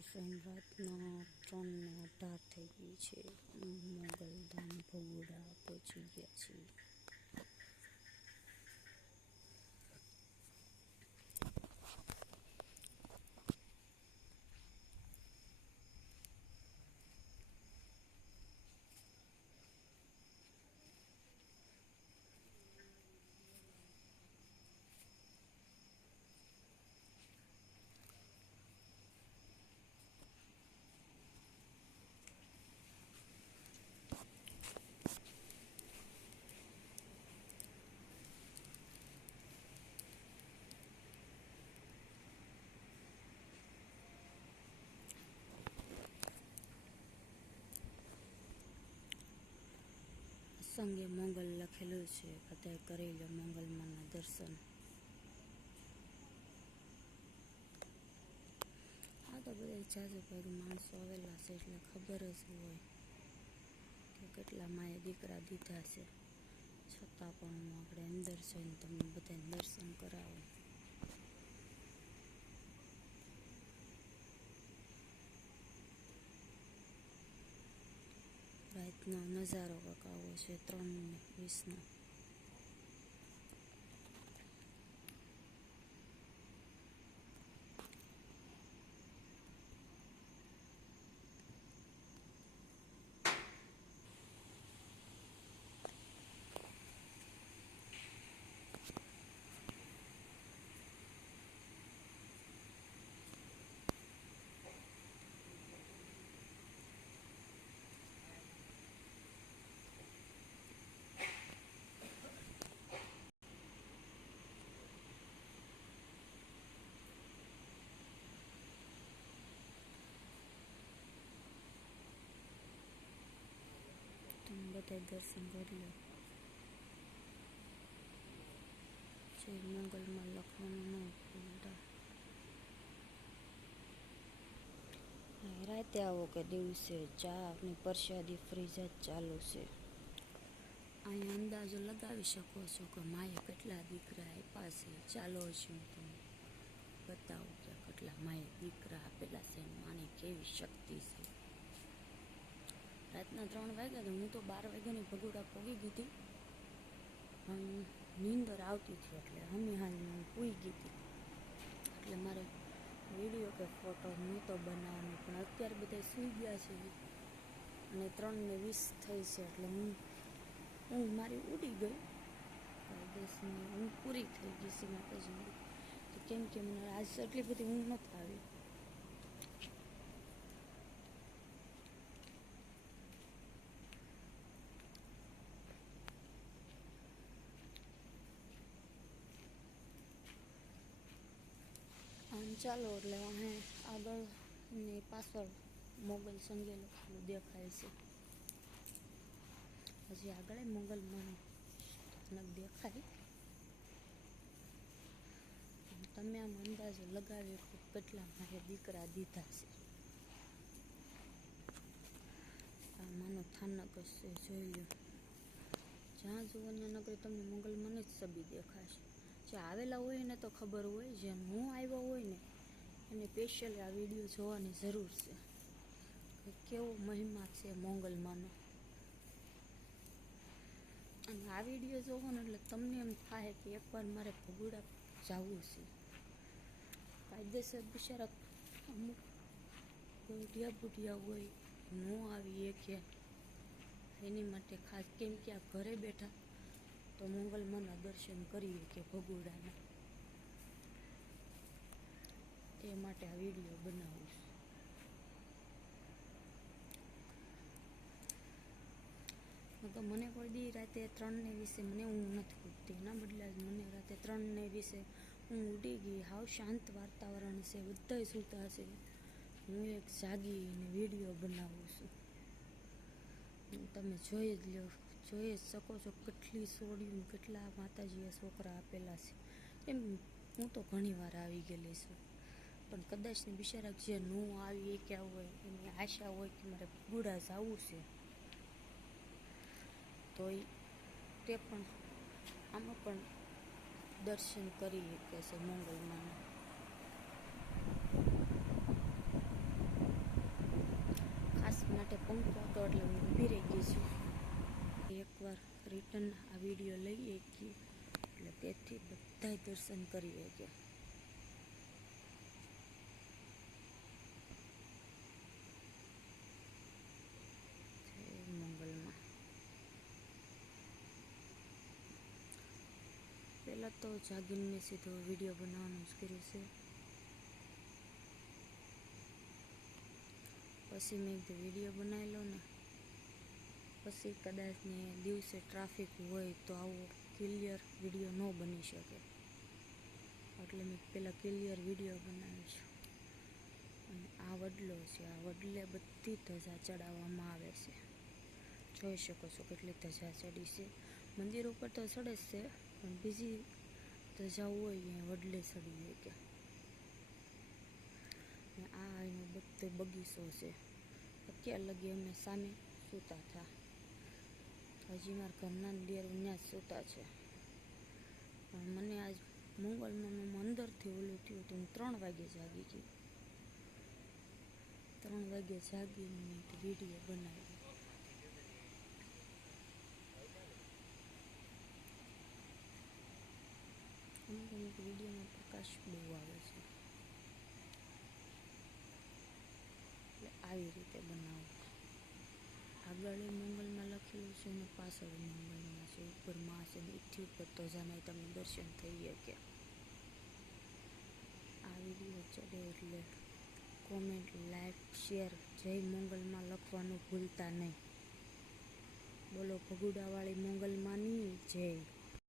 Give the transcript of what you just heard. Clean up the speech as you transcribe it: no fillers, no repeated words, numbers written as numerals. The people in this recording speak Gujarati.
દર્શન રાતના 3:18 થઈ ગઈ છે. મોગલધામ ભગોડા પહોંચી ગયા છીએ. સંગે મંગલ લખેલું છે. બધા કરી લો મંગલમાના દર્શન. આ તો બધા જાજુ ભાઈ માણસો આવેલા છે એટલે ખબર જ હોય કે કેટલા માએ દીકરા દીધા છે. છતાં પણ હું આપણે અંદર જઈને તમને બધાને દર્શન કરાવું. રાતનો નજારો કંઈક આવો છે 3:20. તમે બધા દર્શન કરી લો. જય મંગલમાં લખવાનું ન ભૂલતા. રાતે આવો કે દિવસે ચાની પ્રસાદી ફ્રી જ ચાલુ છે. અહીંયા અંદાજો લગાવી શકો છો કે માએ કેટલા દીકરા આપ્યા છે. ચાલો છું તમને બતાવું કે કેટલા માએ દીકરા આપેલા છે. માની કેવી શક્તિ છે. રાતના 3 વાગ્યા તો હું તો 12 વાગ્યાની ભગોડા પોગી ગઈ હતી. પણ નીંદર આવતી હતી એટલે હાલમાં હું સૂઈ ગઈ હતી. એટલે મારે વિડીયો કે ફોટો નહોતો બનાવવાનો. પણ અત્યારે બધા સૂઈ ગયા છે અને 3:20 થઈ છે એટલે ઊંઘ મારી ઉડી ગઈ. 10 મિનિટ ઊંઘ પૂરી થઈ ગઈ છે માતાજીની. તો કેમ કે મને આજ એટલી બધી ઊંઘ નથી આવી. આમ ચાલો એટલે વાહે આગળ ને પાછળ મોગલ સંગે લખેલું દેખાય છે. હજી આગળ મોગલમાં દેખાય. તમે આમ અંદાજો લગાવી કેટલા મારે દીકરા દીધા છે. આ માનો થાનક છે જોઈ લો. જ્યાં જુઓ ત્યાં નગર તમને મંગલમાં જ છબી દેખાશે. જે આવેલા હોય ને તો ખબર હોય, જે ન આવ્યો હોય ને એને સ્પેશિયલ આ વિડીયો જોવાની જરૂર છે કે કેવો મહિમા છે મંગલમાંનો. અને આ વિડીયો જોવો ને એટલે તમને એમ થાય કે એકવાર મારે ભગોડા જવું છે. કાયદેસર બિચારા અમુક ગોઢિયા બુઢિયા હોય ન આવી કે એની માટે ખાસ કેમ કે આ ઘરે બેઠા તો મંગલમાંના દર્શન કરીએ કે ભગોડાના. એ માટે આ વિડીયો બનાવું છું. તો મને કોઈ દી રાતે 3:20 મને ઊંઘ નથી ઉઠતી. એના બદલે મને રાતે 3:20 ઊંઘ ઉડી ગઈ. હાવ શાંત વાતાવરણ છે, બધા સૂતા છે. હું એક જાગીને વિડીયો બનાવું છું. તમે જોઈ જ લો, જોઈ જ શકો છો કેટલી સોડિયું કેટલા માતાજીએ છોકરા આપેલા છે. એમ હું તો ઘણી વાર આવી ગયેલી છું. પણ કદાચ ને બિચારા જે ન આવી કે હોય એની આશા હોય કે મારે ભગોડા જવું છે તો તે પણ આમાં પણ દર્શન કરી શકે છે મંગલમાંના. એટલે હું ઊભી રહી ગઈ છું. એકવાર રિટર્ન આ વિડીયો લઈએ ગઈ એટલે તેથી બધાય દર્શન કરીએ ગયા. મંગલમાં પહેલાં તો જાગીને મેં સીધો વિડીયો બનાવવાનું જ કર્યું છે. પછી મેં એક વિડીયો બનાવી લો ને, પછી કદાચ ને દિવસે ટ્રાફિક હોય તો આવો ક્લિયર વિડીયો ન બની શકે, એટલે મેં પહેલાં ક્લિયર વિડીયો બનાવીશું. અને આ વડલો છે, આ વડલે બધી ધજા ચડાવવામાં આવે છે. જોઈ શકો છો કેટલી ધજા ચડી છે. મંદિર ઉપર તો ચડે જ છે, પણ બીજી ધજા હોય અહીંયા વડલે ચડીએ કે. આ એનો બધો બગીચો છે. અત્યાર લગી અમે સામે સૂતા હતા. હજી મારા ઘરના દેર ત્યાં જ સૂતા છે. પણ મને આજ મંગળનું અંદરથી ઓલું થયું હતું. હું 3 વાગે જાગી ગઈ. 3 વાગે જાગીને મેં વિડીયો બનાવ્યો. અમુક વિડીયોમાં પ્રકાશ બહુ આવે છે, એટલે આવી રીતે બનાવું. આગળ મંગલમાં લખેલું છે ને પાછળ મંગલમાં છે. ઉપર માં છે ને એથી ઉપર તો જાનાય તમને દર્શન થઈ શકે. આ વિડીયો ચડે એટલે કોમેન્ટ, લાઈક, શેર જય મંગલમાં લખવાનું ભૂલતા નહીં. બોલો ભગુડાવાળી મંગલમાંની જય.